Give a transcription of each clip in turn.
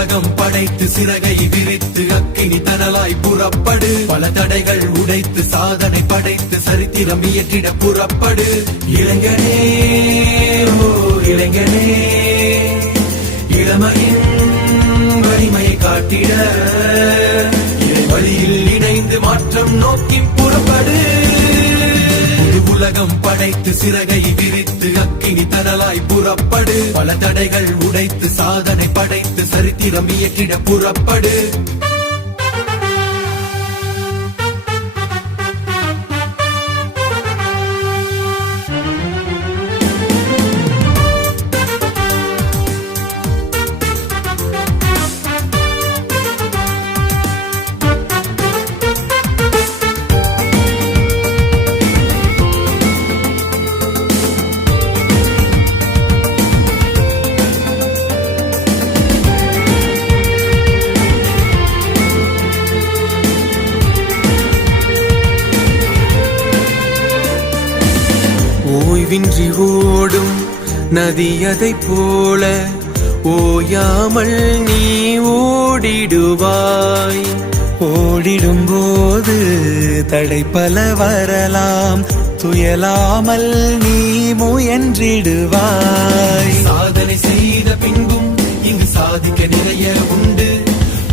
உலகம் படைத்து சிறகை விரித்து அக்கினி தனலாய் புறப்படு. பல தடைகள் உடைத்து சாதனை படைத்து சரித்திரம் இயற்றிட புறப்படு. இளைஞனே ஓ இளைஞனே, இளமையின் வலிமையை காட்டிட வழியில் இணைந்து மாற்றம் நோக்கி புறப்படு. உலகம் படைத்து சிறகை விரித்து அக்கினி தனலாய் புறப்படு. பல தடைகள் உடைத்து சாதனை படைத்து சரித்திரம் இயற்றிட புறப்படு. ஓய்வின்றி ஓடும் நதியதை போல ஓயாமல் நீ ஓடிடுவாய். ஓடிடும் போது தடை பல வரலாம், துயலாமல் நீ முயன்றிடுவாய். சாதனை செய்த பின்பும் இங்கு சாதிக்க நிறைய உண்டு.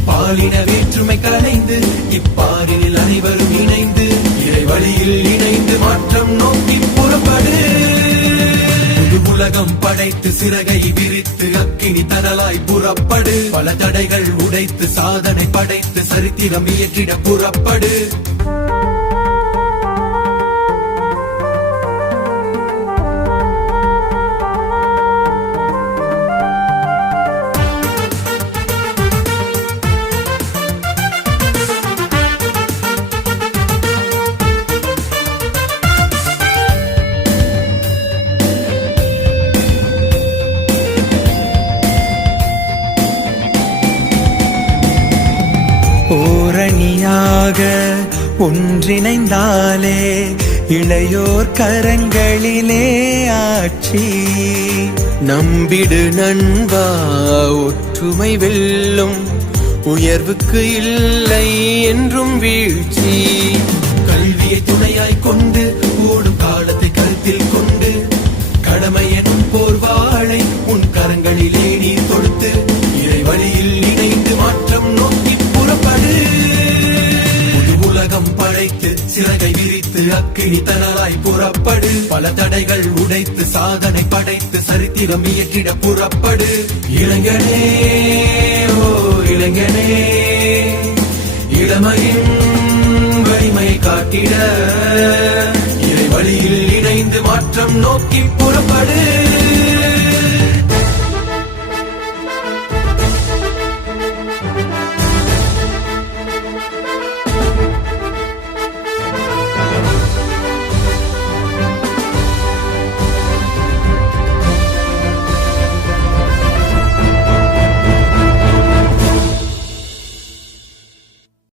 பாலின வேற்றுமை கலைந்து இப்பாரினில் அனைவரும் இணைந்து இறை வழியில் இணைந்து மாற்றம் நோக்கி புறப்படு. உலகம் படைத்து சிறகை விரித்து அக்கினி தனலாய் புறப்படு. பல தடைகள் உடைத்து சாதனை படைத்து சரித்திரம் இயற்றிட புறப்படு. ஓரணியாக ஒன்றிணைந்தாலே இளையோர் கரங்களிலே ஆட்சி. நம்பிடு நண்பா ஒற்றுமை வெல்லும், உயர்வுக்கு இல்லை என்றும் வீழ்ச்சி. கல்வியை துணையாய் கொண்டு ஓடும் காலத்தை கருத்தில் கொண்டு கடமை எனும் போர்வாளை உன் கரங்களிலே நீ தொடுத்து இறை வழியில் இணைந்து மாற்றம் நோக்கி புறப்படு. உலகம் படைத்து சிறகை விரித்து அக்கினி தனலாய் புறப்படு. பல தடைகள் உடைத்து சாதனை படைத்து சரித்திரம் இயற்றிட புறப்படு. இளைஞனே ஓ இளைஞனே, இளமையின் வலிமையை காட்டிட இறை வழியில் இணைந்து மாற்றம் நோக்கி புறப்படு.